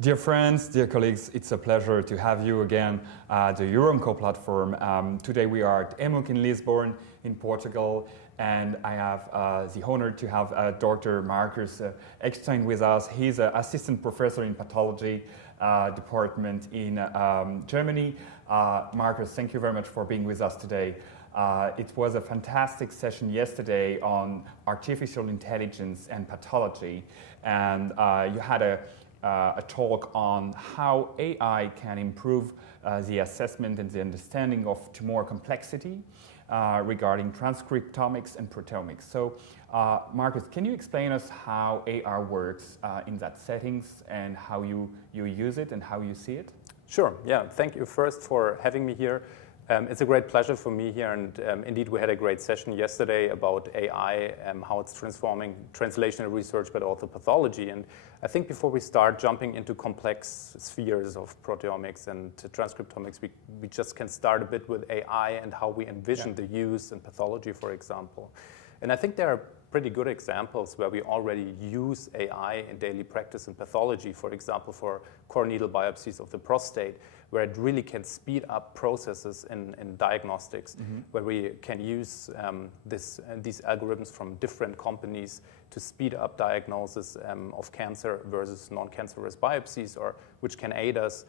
Dear friends, dear colleagues, it's a pleasure to have you again at the UROONCO platform. Today we are at EMUC in Lisbon, in Portugal, and I have the honor to have Dr. Markus Eckstein with us. He's an assistant professor in pathology department in Germany. Markus, thank you very much for being with us today. It was a fantastic session yesterday on artificial intelligence and pathology, and you had a talk on how AI can improve the assessment and the understanding of tumor complexity regarding transcriptomics and proteomics. So, Markus, can you explain us how AI works in that settings and how you use it and how you see it? Sure, yeah. Thank you first for having me here. It's a great pleasure for me here, and indeed we had a great session yesterday about AI, how it's transforming translational research but also pathology. And I think before we start jumping into complex spheres of proteomics and transcriptomics, we just can start a bit with AI and how we envision the use in pathology, for example. And I think there are pretty good examples where we already use AI in daily practice in pathology, for example, for core needle biopsies of the prostate, where it really can speed up processes in diagnostics, where we can use these algorithms from different companies to speed up diagnosis of cancer versus non-cancerous biopsies, or which can aid us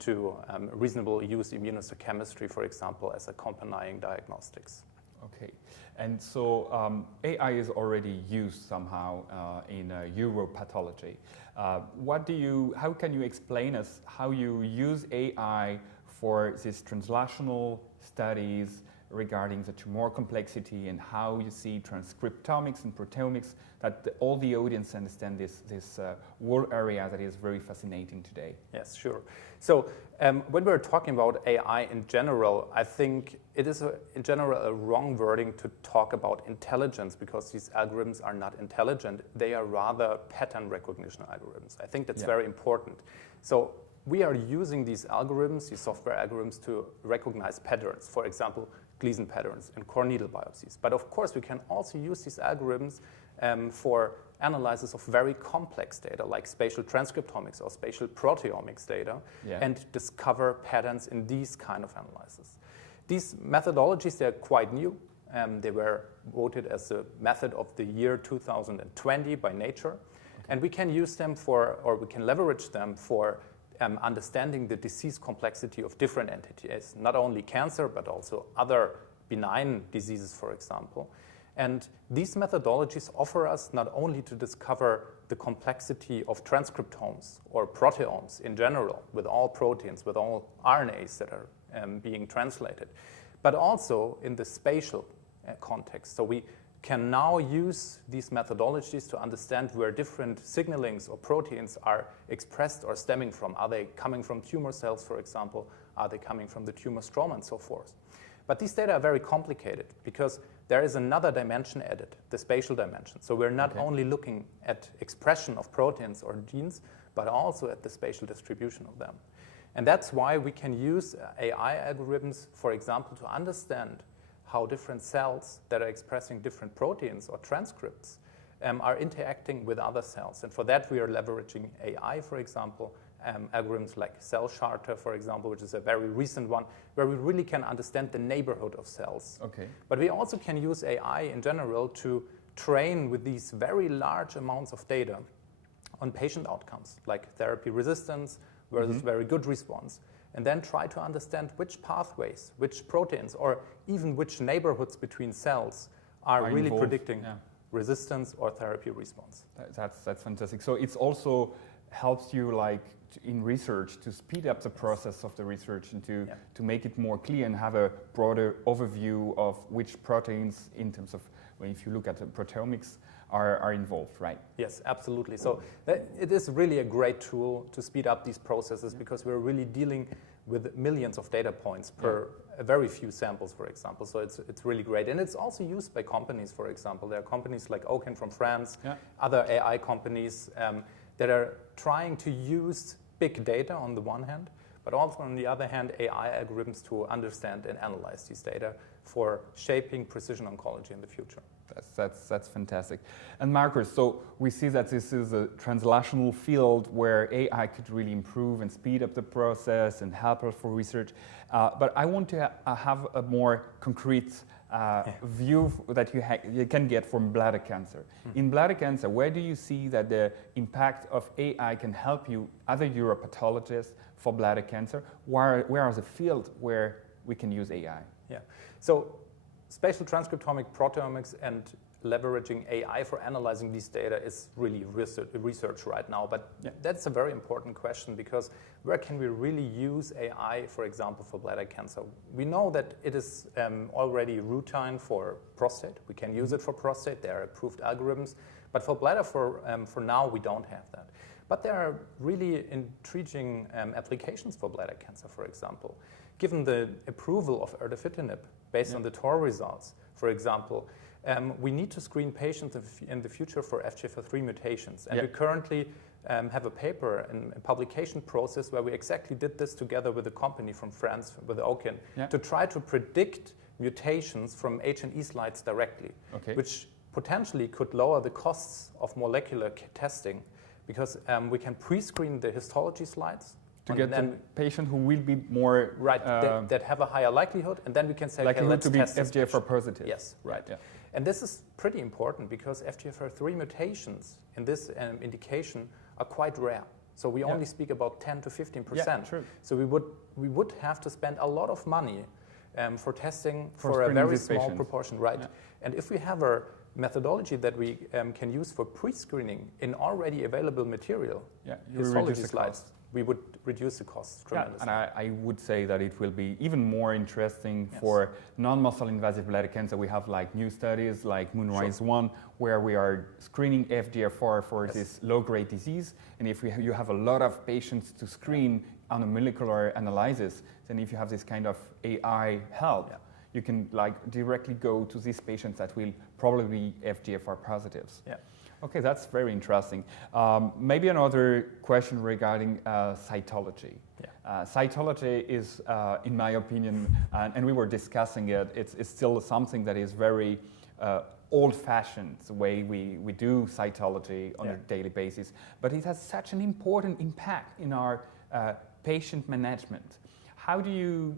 to reasonable use immunohistochemistry, for example, as accompanying diagnostics. Okay, and so AI is already used somehow in uropathology. How can you explain us how you use AI for these translational studies regarding the tumor complexity and how you see transcriptomics and proteomics, that all the audience understand this whole area that is very fascinating today? Yes, sure. So when we're talking about AI in general, I think it is in general a wrong wording to talk about intelligence, because these algorithms are not intelligent. They are rather pattern recognition algorithms. I think that's very important. So we are using these algorithms, these software algorithms, to recognize patterns, for example, Gleason patterns in core needle biopsies. But of course, we can also use these algorithms for analysis of very complex data, like spatial transcriptomics or spatial proteomics data, and discover patterns in these kind of analyses. These methodologies, they're quite new. They were voted as the method of the year 2020 by Nature. And we can use them or we can leverage them for understanding the disease complexity of different entities, not only cancer, but also other benign diseases, for example. And these methodologies offer us not only to discover the complexity of transcriptomes or proteomes in general, with all proteins, with all RNAs that are being translated, but also in the spatial context. So we can now use these methodologies to understand where different signalings or proteins are expressed or stemming from. Are they coming from tumor cells, for example? Are they coming from the tumor stroma and so forth? But these data are very complicated because there is another dimension added, the spatial dimension. So we're not only looking at expression of proteins or genes, but also at the spatial distribution of them. And that's why we can use AI algorithms, for example, to understand how different cells that are expressing different proteins or transcripts are interacting with other cells. And for that, we are leveraging AI, for example, algorithms like Cell Charter, for example, which is a very recent one, where we really can understand the neighborhood of cells. Okay. But we also can use AI in general to train with these very large amounts of data on patient outcomes, like therapy resistance versus very good response, and then try to understand which pathways, which proteins, or even which neighborhoods between cells are really involved, predicting resistance or therapy response. That's fantastic. So it's also helps you, like, in research, to speed up the process of the research and to make it more clear and have a broader overview of which proteins, in terms of, if you look at the proteomics, are involved, right? Yes, absolutely. So it is really a great tool to speed up these processes because we're really dealing with millions of data points per a very few samples, for example. So it's really great. And it's also used by companies, for example. There are companies like Oken from France, other AI companies that are trying to use big data on the one hand, but also on the other hand, AI algorithms to understand and analyze these data for shaping precision oncology in the future. That's fantastic. And Markus, so we see that this is a translational field where AI could really improve and speed up the process and help us for research. But I want to have a more concrete view that you can get from bladder cancer. In bladder cancer, where do you see that the impact of AI can help you, other uropathologists, for bladder cancer? Where are the fields where we can use AI? Yeah. So spatial transcriptomics, proteomics, and leveraging AI for analyzing these data is really research right now. But that's a very important question, because where can we really use AI, for example, for bladder cancer? We know that it is already routine for prostate. We can use it for prostate. There are approved algorithms. But for bladder, for now, we don't have that. But there are really intriguing applications for bladder cancer, for example. Given the approval of erdafitinib based on the TOR results, for example, we need to screen patients in the future for FGFR3 mutations. And we currently have a paper in a publication process where we exactly did this together with a company from France, with Okin, to try to predict mutations from H&E slides directly, which potentially could lower the costs of molecular testing, because we can pre-screen the histology slides to get the patient who will be more that have a higher likelihood, and then we can say, okay, let's test FGFR positive. Yes, right. Yeah. And this is pretty important, because FGFR3 mutations in this indication are quite rare. So we only speak about 10 to 15%. Yeah, true. So we would have to spend a lot of money for testing for a very small proportion, right? Yeah. And if we have a methodology that we can use for pre-screening in already available material, histology slides, we would reduce the costs tremendously. And I would say that it will be even more interesting for non-muscle invasive bladder cancer. We have like new studies like Moonrise 1, where we are screening FGFR for this low-grade disease. And if you have a lot of patients to screen on a molecular analysis, then if you have this kind of AI help, you can like directly go to these patients that will probably be FGFR positives. Yeah. Okay, that's very interesting. Maybe another question regarding cytology. Cytology is, in my opinion, and we were discussing it, it's still something that is very old-fashioned, the way we do cytology on a daily basis. But it has such an important impact in our patient management. How do you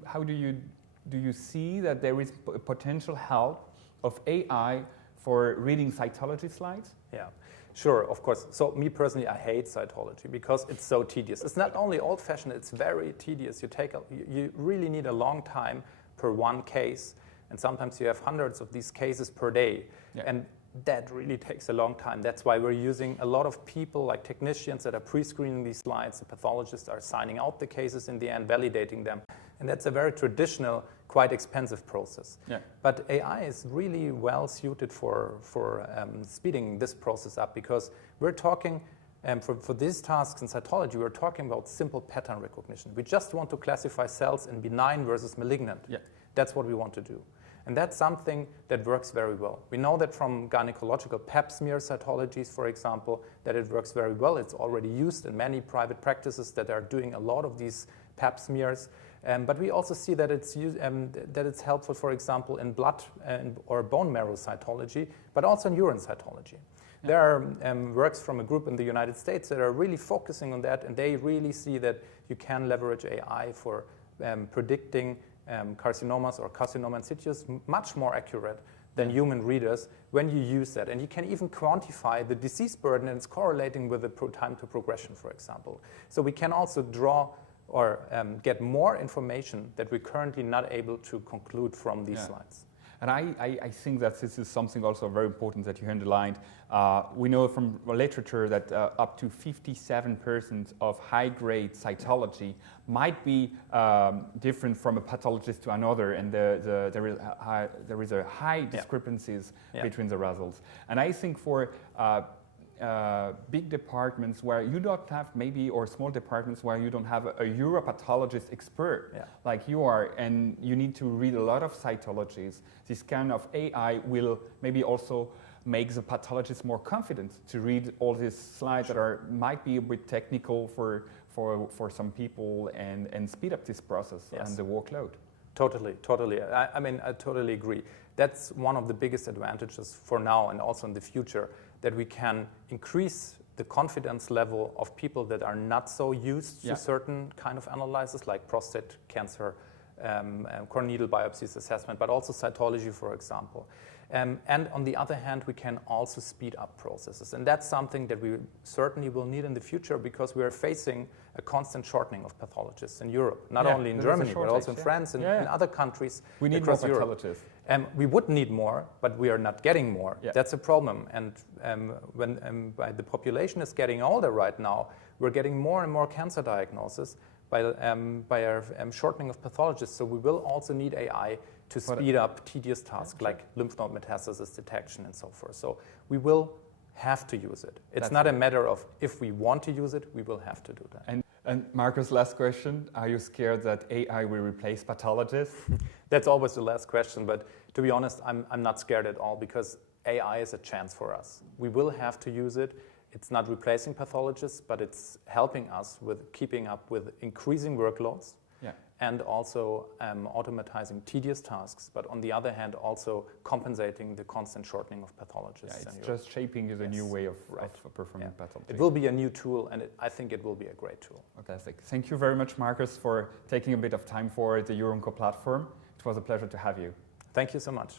see that there is potential help of AI for reading cytology slides? Yeah, sure, of course. So me personally, I hate cytology because it's so tedious. It's not only old-fashioned, it's very tedious. You really need a long time per one case, and sometimes you have hundreds of these cases per day. And that really takes a long time. That's why we're using a lot of people, like technicians, that are pre-screening these slides. The pathologists are signing out the cases in the end, validating them. And that's a very traditional, quite expensive process. But AI is really well suited for speeding this process up, because we're talking, for these tasks in cytology, we're talking about simple pattern recognition. We just want to classify cells in benign versus malignant. That's what we want to do. And that's something that works very well. We know that from gynecological pap smear cytologies, for example, that it works very well. It's already used in many private practices that are doing a lot of these pap smears. But we also see that it's helpful, for example, in blood or bone marrow cytology, but also in urine cytology. There are works from a group in the United States that are really focusing on that, and they really see that you can leverage AI for predicting carcinomas or carcinoma in situ much more accurate than human readers when you use that. And you can even quantify the disease burden, and it's correlating with the time to progression, for example. So we can also draw or get more information that we're currently not able to conclude from these slides. And I think that this is something also very important that you underlined. We know from literature that up to 57% of high-grade cytology might be different from a pathologist to another, and there is a high discrepancies between the results. And I think for big departments where you don't have maybe, or small departments where you don't have a uropathologist expert like you are, and you need to read a lot of cytologies, this kind of AI will maybe also make the pathologist more confident to read all these slides that might be a bit technical for some people, and speed up this process and the workload. Totally, totally. I mean, I totally agree. That's one of the biggest advantages for now and also in the future, that we can increase the confidence level of people that are not so used to certain kind of analysis, like prostate cancer, core needle biopsies assessment, but also cytology, for example. And on the other hand, we can also speed up processes. And that's something that we certainly will need in the future, because we are facing a constant shortening of pathologists in Europe, not only in Germany, but also in France and in other countries we need more across Europe. pathologists. We would need more, but we are not getting more. That's a problem. And when the population is getting older right now, we're getting more and more cancer diagnosis by our shortening of pathologists. So we will also need AI to speed up tedious tasks like lymph node metastasis detection and so forth. So we will have to use it. It's not a matter of if we want to use it, we will have to do that. And Markus, last question. Are you scared that AI will replace pathologists? That's always the last question, but to be honest, I'm not scared at all, because AI is a chance for us. We will have to use it. It's not replacing pathologists, but it's helping us with keeping up with increasing workloads and also automatizing tedious tasks, but on the other hand, also compensating the constant shortening of pathologists. It's just shaping the new way of performing pathology. It will be a new tool, and I think it will be a great tool. Fantastic. Thank you very much, Markus, for taking a bit of time for the UROONCO platform. It was a pleasure to have you. Thank you so much.